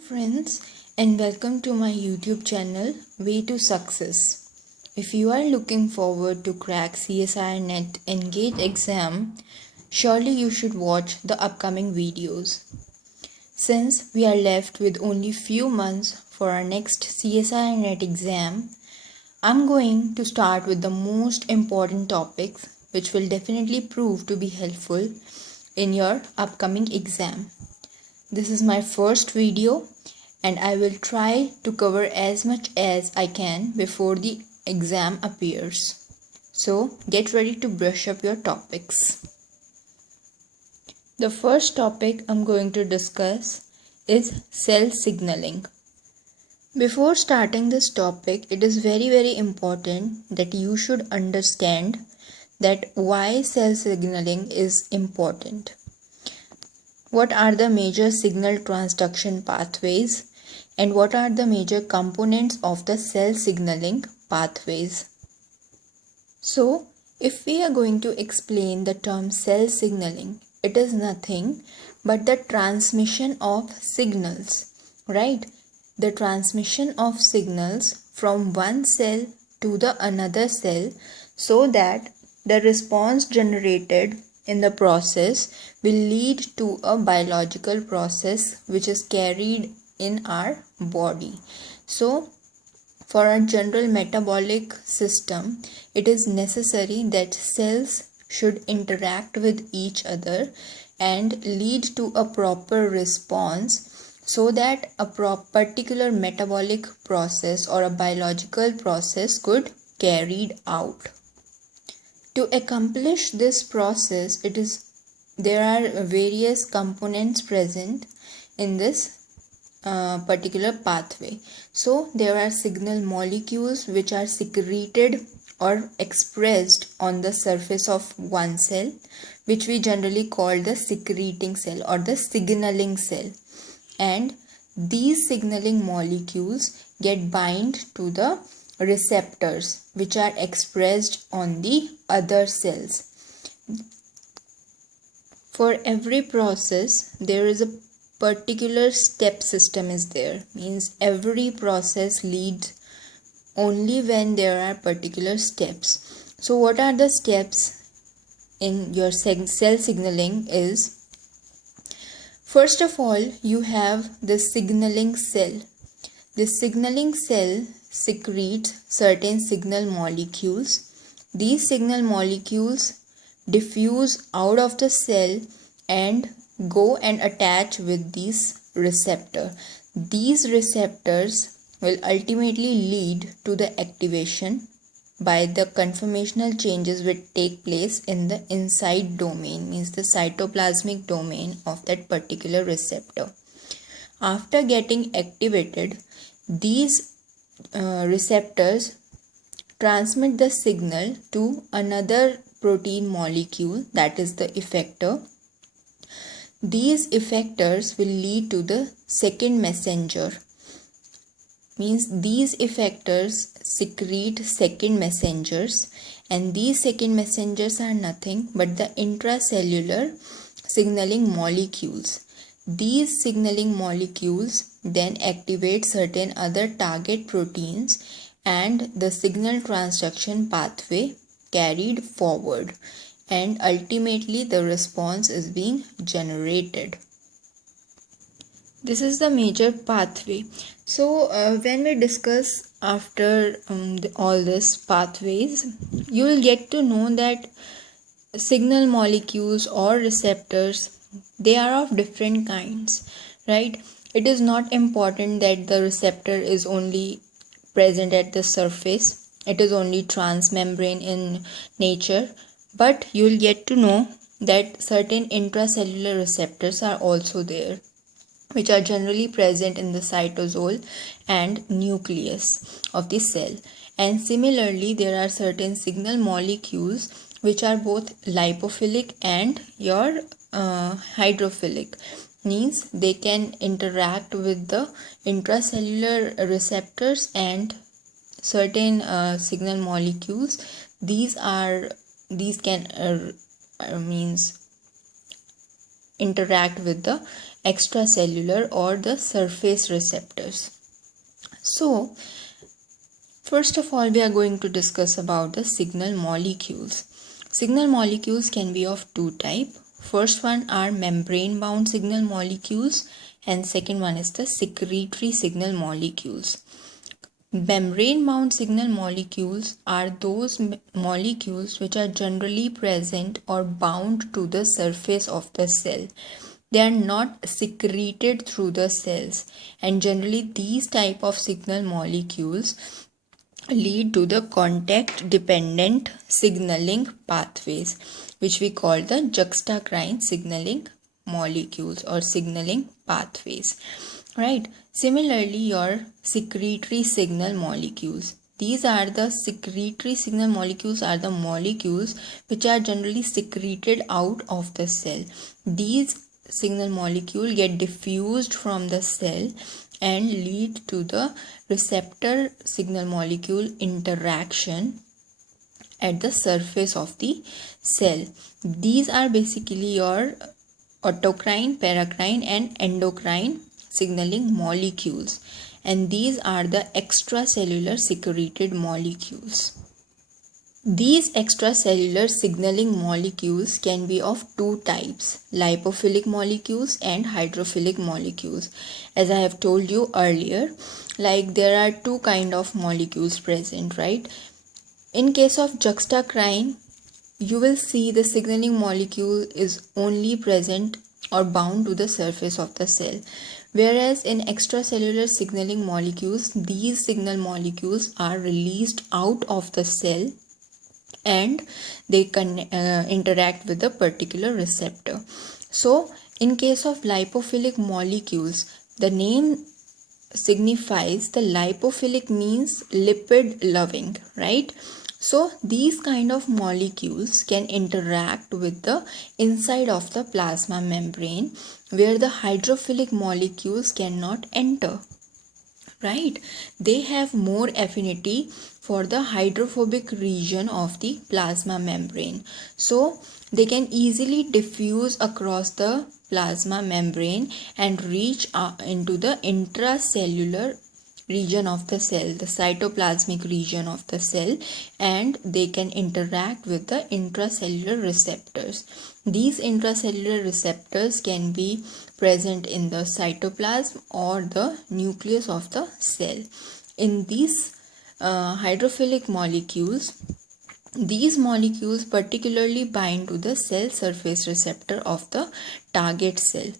Friends, and welcome to my YouTube channel Way to Success. If you are looking forward to crack CSIR Net Engage exam, surely you should watch the upcoming videos. Since we are left with only few months for our next CSIR Net exam, I'm going to start with the most important topics which will definitely prove to be helpful in your upcoming exam. This is my first video and I will try to cover as much as I can before the exam appears. So get ready to brush up your topics. The first topic I'm going to discuss is cell signaling. Before starting this topic, it is very important that you should understand that why cell signaling is important. What are the major signal transduction pathways and what are the major components of the cell signaling pathways? So, if we are going to explain the term cell signaling, it is nothing but the transmission of signals, right? The transmission of signals from one cell to the another cell so that the response generated in the process will lead to a biological process which is carried in our body. So for our general metabolic system, it is necessary that cells should interact with each other and lead to a proper response so that a particular metabolic process or a biological process could carried out. To accomplish this process, there are various components present in this particular pathway. So there are signal molecules which are secreted or expressed on the surface of one cell, which we generally call the secreting cell or the signaling cell. And these signaling molecules get bind to the receptors which are expressed on the other cells. For every process there is a particular step system is there, means every process leads only when there are particular steps. So what are the steps in your cell signaling is, first of all you have the signaling cell. This signaling cell secretes certain signal molecules. These signal molecules diffuse out of the cell and go and attach with these receptors. These receptors will ultimately lead to the activation by the conformational changes which take place in the inside domain, means the cytoplasmic domain of that particular receptor. After getting activated, these receptors transmit the signal to another protein molecule, that is the effector. These effectors will lead to the second messenger, means these effectors secrete second messengers, and these second messengers are nothing but the intracellular signaling molecules. These signaling molecules then activate certain other target proteins and the signal transduction pathway carried forward, and ultimately the response is being generated. This is the major pathway. So when we discuss after all these pathways, you will get to know that signal molecules or receptors, they are of different kinds, right? It is not important that the receptor is only present at the surface, it is only transmembrane in nature, but you will get to know that certain intracellular receptors are also there, which are generally present in the cytosol and nucleus of the cell. And similarly, there are certain signal molecules which are both lipophilic and your hydrophilic, means they can interact with the intracellular receptors and certain signal molecules. These can means interact with the extracellular or the surface receptors. So first of all, we are going to discuss about the signal molecules. Signal molecules can be of two types. First one are membrane bound signal molecules and second one is the secretory signal molecules. Membrane bound signal molecules are those molecules which are generally present or bound to the surface of the cell. They are not secreted through the cells, and generally these type of signal molecules lead to the contact dependent signaling pathways, which we call the juxtacrine signaling molecules or signaling pathways, right? Similarly, your secretory signal molecules, these are the secretory signal molecules are the molecules which are generally secreted out of the cell. These signal molecules get diffused from the cell and lead to the receptor signal molecule interaction at the surface of the cell. These are basically your autocrine, paracrine and endocrine signaling molecules, and these are the extracellular secreted molecules. These extracellular signaling molecules can be of two types, lipophilic molecules and hydrophilic molecules. As I have told you earlier, like there are two kind of molecules present, right? In case of juxtacrine, you will see the signaling molecule is only present or bound to the surface of the cell. Whereas in extracellular signaling molecules, these signal molecules are released out of the cell and they can interact with a particular receptor. So in case of lipophilic molecules, the name signifies the lipophilic means lipid loving, right? So these kind of molecules can interact with the inside of the plasma membrane, where the hydrophilic molecules cannot enter, right? They have more affinity for the hydrophobic region of the plasma membrane, so they can easily diffuse across the plasma membrane and reach into the intracellular region of the cell, the cytoplasmic region of the cell, and they can interact with the intracellular receptors. These intracellular receptors can be present in the cytoplasm or the nucleus of the cell. In these hydrophilic molecules, these molecules particularly bind to the cell surface receptor of the target cell.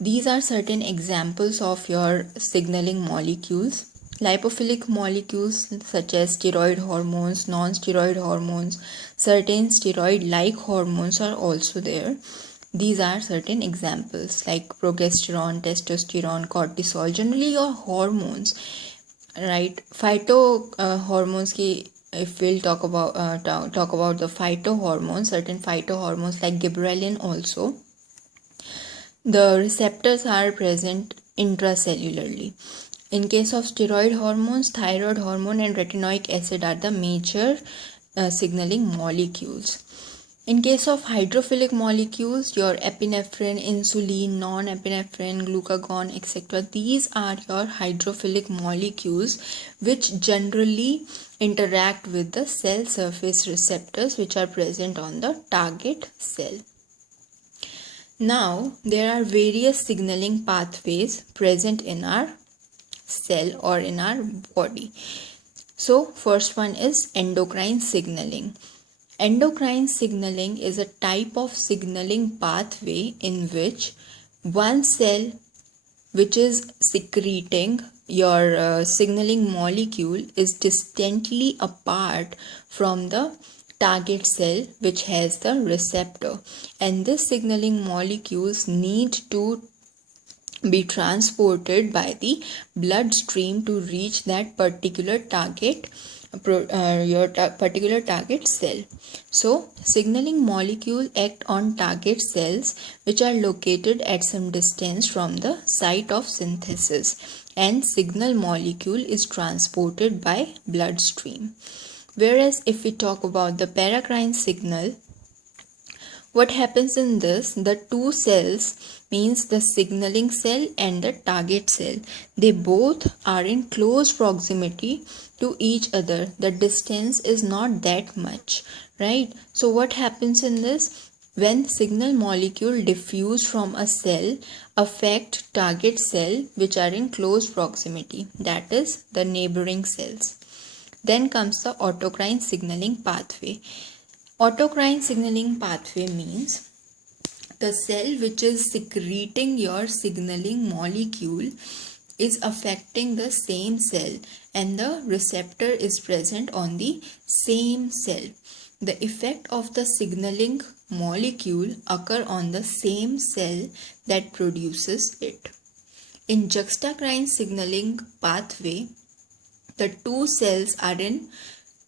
These are certain examples of your signaling molecules. Lipophilic molecules such as steroid hormones, non-steroid hormones, certain steroid-like hormones are also there. These are certain examples like progesterone, testosterone, cortisol, generally your hormones, right? Hormones ki if we'll talk about the phytohormones, certain phytohormones like gibberellin also, the receptors are present intracellularly. In case of steroid hormones, thyroid hormone and retinoic acid are the major signaling molecules. In case of hydrophilic molecules, your epinephrine, insulin, non-epinephrine, glucagon, etc. These are your hydrophilic molecules which generally interact with the cell surface receptors which are present on the target cell. Now, there are various signaling pathways present in our cell or in our body. So, first one is endocrine signaling. Endocrine signaling is a type of signaling pathway in which one cell which is secreting your signaling molecule is distantly apart from the target cell which has the receptor, and this signaling molecules need to be transported by the bloodstream to reach that particular target particular target cell. So signaling molecule act on target cells which are located at some distance from the site of synthesis, and signal molecule is transported by bloodstream. Whereas if we talk about the paracrine signal, What happens in this, the two cells, means the signaling cell and the target cell, they both are in close proximity to each other. The distance is not that much, right? So what happens in this, when signal molecule diffuse from a cell affect target cell which are in close proximity, that is the neighboring cells. Then comes the autocrine signaling pathway. Autocrine signaling pathway means the cell which is secreting your signaling molecule is affecting the same cell and the receptor is present on the same cell. The effect of the signaling molecule occur on the same cell that produces it. In juxtacrine signaling pathway, the two cells are in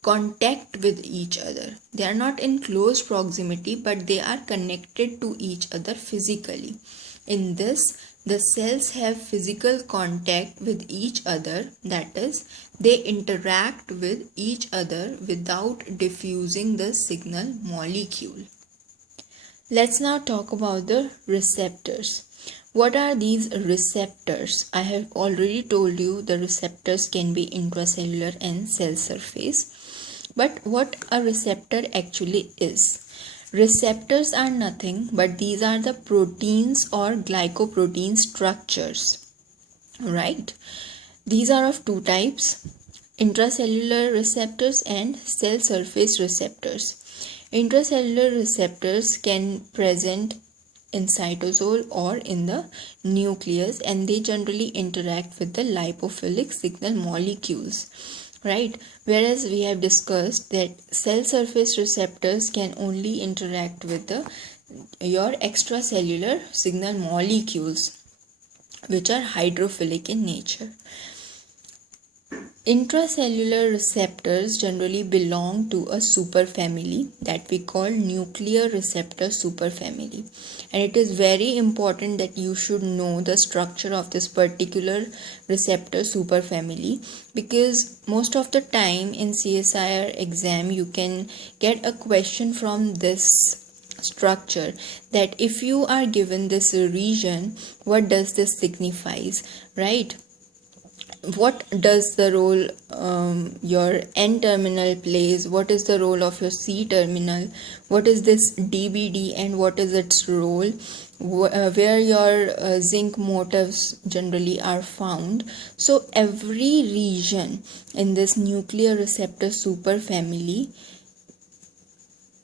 contact with each other. They are not in close proximity, but they are connected to each other physically. In this, the cells have physical contact with each other, that is, they interact with each other without diffusing the signal molecule. Let's now talk about the receptors. What are these receptors? I have already told you the receptors can be intracellular and cell surface. But what a receptor actually is? Receptors are nothing but these are the proteins or glycoprotein structures, right? These are of two types, intracellular receptors and cell surface receptors. Intracellular receptors can present in cytosol or in the nucleus, and they generally interact with the lipophilic signal molecules, right? Whereas we have discussed that cell surface receptors can only interact with your extracellular signal molecules, which are hydrophilic in nature. Intracellular receptors generally belong to a superfamily that we call nuclear receptor superfamily, and it is very important that you should know the structure of this particular receptor superfamily, because most of the time in CSIR exam you can get a question from this structure, that if you are given this region, what does this signifies, right? What does the role your N terminal plays? What is the role of your C terminal? What is this DBD and what is its role? Where your zinc motifs generally are found. So every region in this nuclear receptor superfamily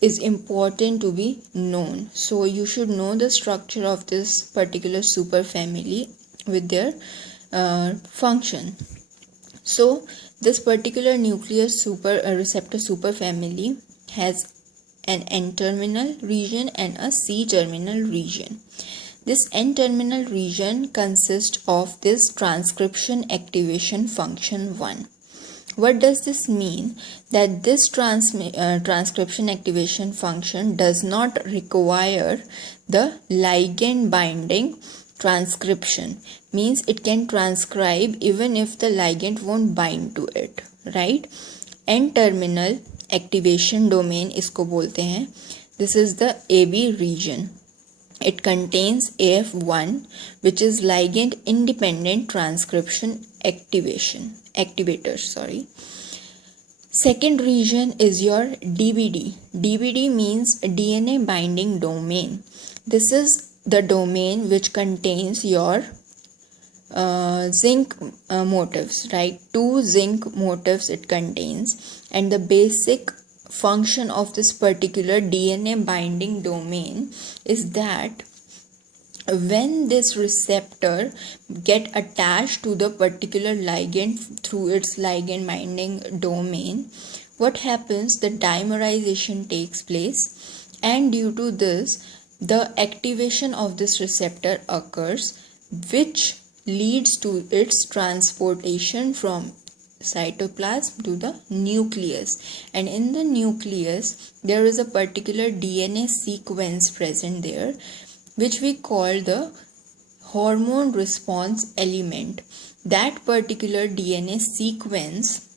is important to be known. So you should know the structure of this particular superfamily with their function. So this particular nuclear receptor superfamily has an N-terminal region and a C-terminal region. This N-terminal region consists of this transcription activation function 1. What does this mean? That this transcription activation function does not require the ligand binding transcription, means it can transcribe even if the ligand won't bind to it, right? N-terminal activation domain इसको बोलते हैं. This is the AB region. It contains AF1, which is ligand independent transcription activators. Second region is your DBD. DBD means DNA binding domain. This is the domain which contains your zinc motifs, right? 2 zinc motifs it contains, and the basic function of this particular DNA binding domain is that when this receptor get attached to the particular ligand through its ligand binding domain, what happens? The dimerization takes place, and due to this the activation of this receptor occurs, which leads to its transportation from cytoplasm to the nucleus. And in the nucleus there is a particular DNA sequence present there, which we call the hormone response element. That particular DNA sequence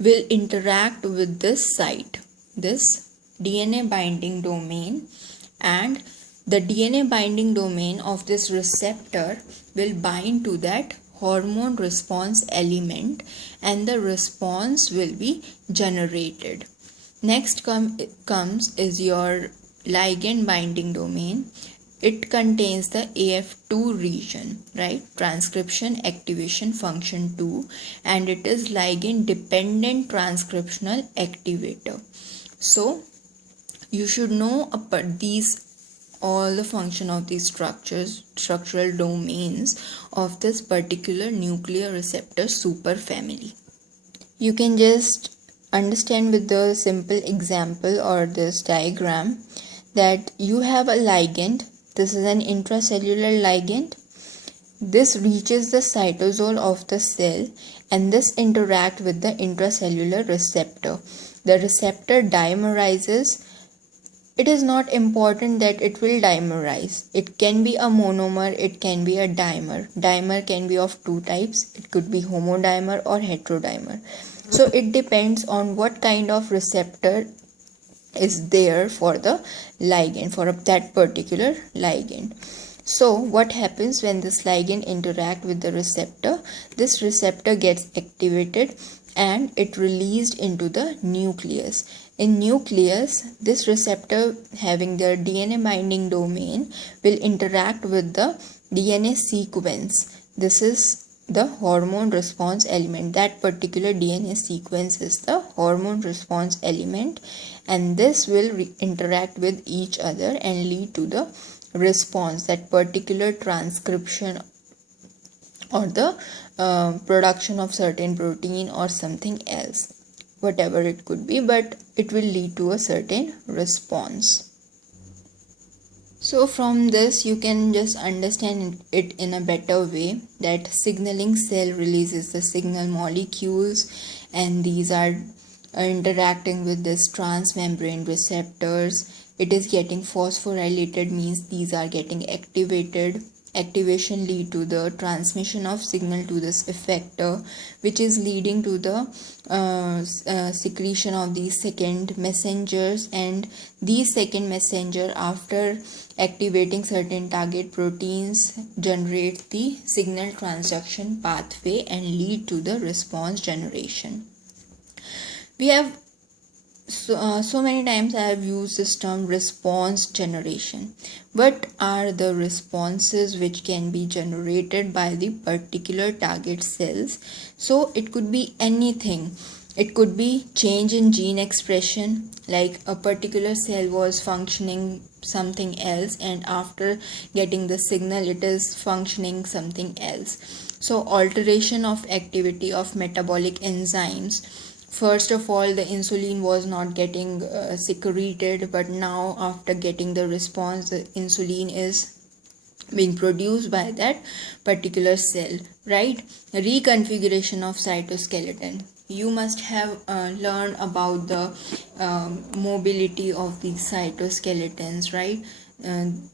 will interact with this site, this DNA binding domain, and the DNA binding domain of this receptor will bind to that hormone response element, and the response will be generated. Next comes is your ligand binding domain. It contains the AF2 region, right? Transcription activation function 2, and it is ligand dependent transcriptional activator. So you should know about these, all the function of these structural domains of this particular nuclear receptor superfamily. You can just understand with the simple example or this diagram that you have a ligand. This is an intracellular ligand. This reaches the cytosol of the cell, and this interact with the intracellular receptor. The receptor dimerizes. It is not important that it will dimerize. It can be a monomer, it can be a dimer. Dimer can be of two types. It could be homodimer or heterodimer. So it depends on what kind of receptor is there for the ligand, for that particular ligand. So what happens when this ligand interact with the receptor? This receptor gets activated and it released into the nucleus. In nucleus, this receptor having their DNA binding domain will interact with the DNA sequence. This is the hormone response element. That particular DNA sequence is the hormone response element, and this will interact with each other and lead to the response, that particular transcription or the production of certain protein or something else, whatever it could be, but it will lead to a certain response. So from this you can just understand it in a better way, that signaling cell releases the signal molecules, and these are interacting with this transmembrane receptors. It is getting phosphorylated, means these are getting activated. Activation lead to the transmission of signal to this effector, which is leading to the secretion of these second messengers, and these second messenger, after activating certain target proteins, generate the signal transduction pathway and lead to the response generation. We have so many times I have used this term response generation. What are the responses which can be generated by the particular target cells? So it could be anything. It could be change in gene expression, like a particular cell was functioning something else, and after getting the signal it is functioning something else. So alteration of activity of metabolic enzymes. First of all, the insulin was not getting secreted, but now after getting the response, the insulin is being produced by that particular cell, right? Reconfiguration of cytoskeleton. You must have learned about the mobility of these cytoskeletons, right?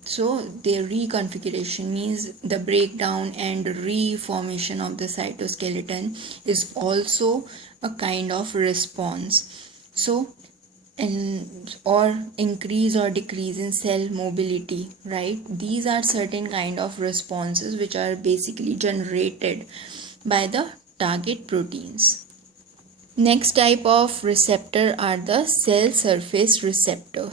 So their reconfiguration means the breakdown and reformation of the cytoskeleton is also a kind of response. So or increase or decrease in cell mobility, right? These are certain kind of responses which are basically generated by the target proteins. Next type of receptor are the cell surface receptor.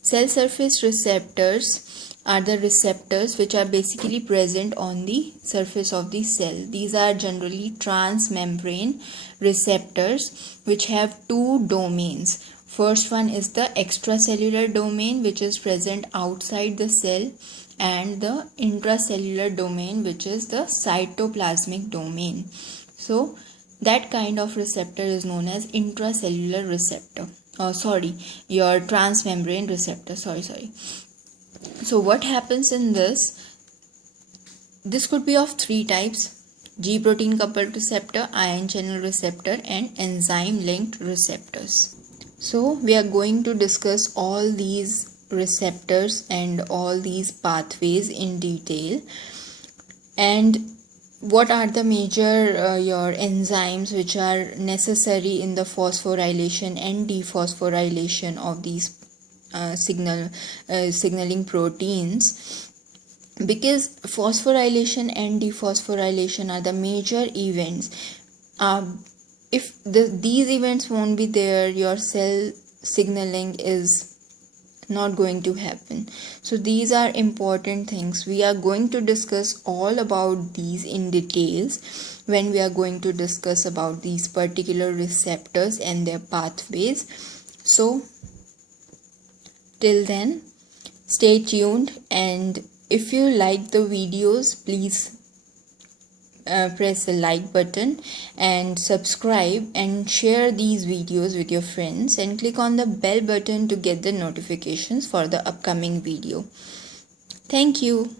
Cell surface receptors are the receptors which are basically present on the surface of the cell. These are generally transmembrane receptors which have two domains. First one is the extracellular domain, which is present outside the cell, and the intracellular domain, which is the cytoplasmic domain. So that kind of receptor is known as intracellular receptor. Your transmembrane receptor. So what happens in this? This could be of three types: G protein coupled receptor, ion channel receptor, and enzyme linked receptors. So we are going to discuss all these receptors and all these pathways in detail, and what are the major your enzymes which are necessary in the phosphorylation and dephosphorylation of these signaling proteins, because phosphorylation and dephosphorylation are the major events. If these events won't be there, your cell signaling is not going to happen. So these are important things. We are going to discuss all about these in details when we are going to discuss about these particular receptors and their pathways. So till then, stay tuned, and if you like the videos, please press the like button and subscribe and share these videos with your friends, and click on the bell button to get the notifications for the upcoming video. Thank you.